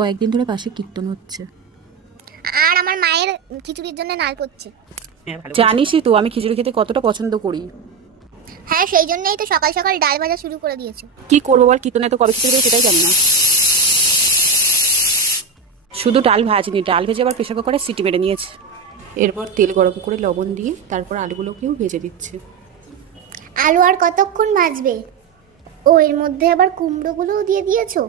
কয়েকদিন ধরে পাশে কীর্তন হচ্ছে। আর আমার মায়ের খিচুড়ির জন্য নাল করছে। জানিসই তো আমি খিচুড়ি খেতে কতটা পছন্দ করি। হ্যাঁ, সেই জন্যই তো সকাল সকাল ডাল ভাজা শুরু করে দিয়েছো। কি করবো বল, কীর্তনে তো কবে খিচুড়ি দেবে সেটাই জানি না। শুধু ডাল ভাজিনি, ডাল ভেজে আবার প্রেসার কুকারে সিটি মেরে নিয়েছে। এরপর তেল গরম করে লবণ দিয়ে তারপর আলুগুলোকেও ভেজে দিচ্ছে। আলু আর কতক্ষণ ভাজবে? ও এর মধ্যে আবার কুমড়োগুলোও দিয়ে দিয়েছো।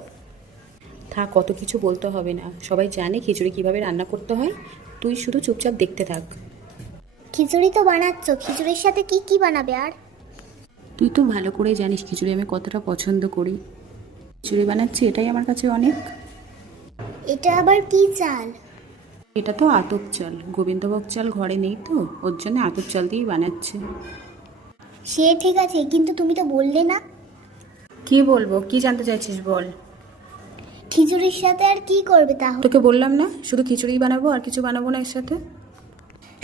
থাক, কত কিছু বলতে হবে না, সবাই জানে খিচুড়ি কিভাবে রান্না করতে হয়। তুই শুধু চুপচাপ দেখতে থাক। খিচুড়ি তো বানাচ্ছ, খিচুড়ির সাথে কি কি বানাবে আর? তুই তো ভালো করেই জানিস খিচুড়ি আমি কতটা পছন্দ করি। খিচুড়ি বানাচ্ছি, এটাই আমার কাছে অনেক। এটা আবার কি চাল? এটা তো আতপ চাল, গোবিন্দভোগ চাল ঘরে নেই তো, ওর জন্য আতপ চাল দিয়েই বানাচ্ছে। সে ঠিক আছে, কিন্তু তুমি তো বললে না। কি বলবো, কি জানতে চাইছিস বল। খিচুড়ির সাথে আর কি করবে তাহলে? তোকে বললাম না শুধু খিচুড়িই বানাবো, আর কিছু বানাবো না এর সাথে।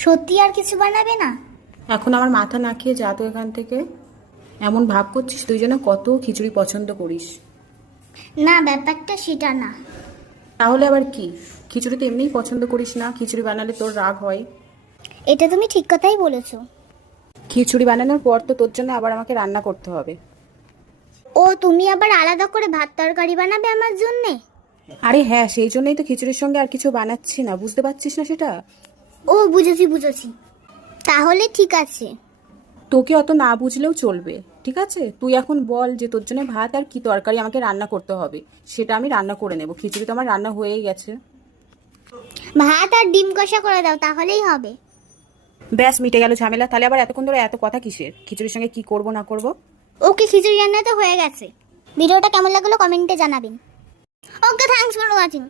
সত্যি আর কিছু বানাবে না? এখন আমার মাথা না খেয়ে যা তো এখান থেকে। এমন ভাব করছিস তুই যেন কত খিচুড়ি পছন্দ করিস। না, ব্যাপারটা সেটা না। তাহলে আবার কি? খিচুড়ি তো এমনিই পছন্দ করিস না, খিচুড়ি বানালে তোর রাগ হয়। এটা তুমি ঠিক কথাই বলেছো। খিচুড়ি বানানোর পর তো তোর জন্য আবার আমাকে রান্না করতে হবে। ও, তুমি আবার আলাদা করে ভাত তরকারি বানাবে আমার জন্যে? আরে হ্যাঁ, সেই জন্যই তো খিচুড়ির সঙ্গে আর কিছু বানাচ্ছি না, বুঝতে পারছিস না সেটা? ও, বুঝেছি বুঝেছি। তাহলে ঠিক আছে। তোকে অত না বুঝলেও চলবে, ঠিক আছে? তুই এখন বল যে তোর জন্য ভাত আর কি তরকারি আমাকে রান্না করতে হবে, সেটা আমি রান্না করে নেব। খিচুড়ি তো আমার রান্না হয়েই গেছে। ভাত আর ডিম কষা করে দাও, তাহলেই হবে। ব্যাস, মিটে গেল ঝামেলা। তাহলে আবার এতক্ষণ ধরে এত কথা কিসের? খিচুড়ির সঙ্গে কি করব না করব? ওকে, খিচুড়ি রান্না তো হয়ে গেছে। ভিডিওটা কেমন লাগলো কমেন্টে জানাবেন। ওকে, থ্যাঙ্কস ফর ওয়াচিং।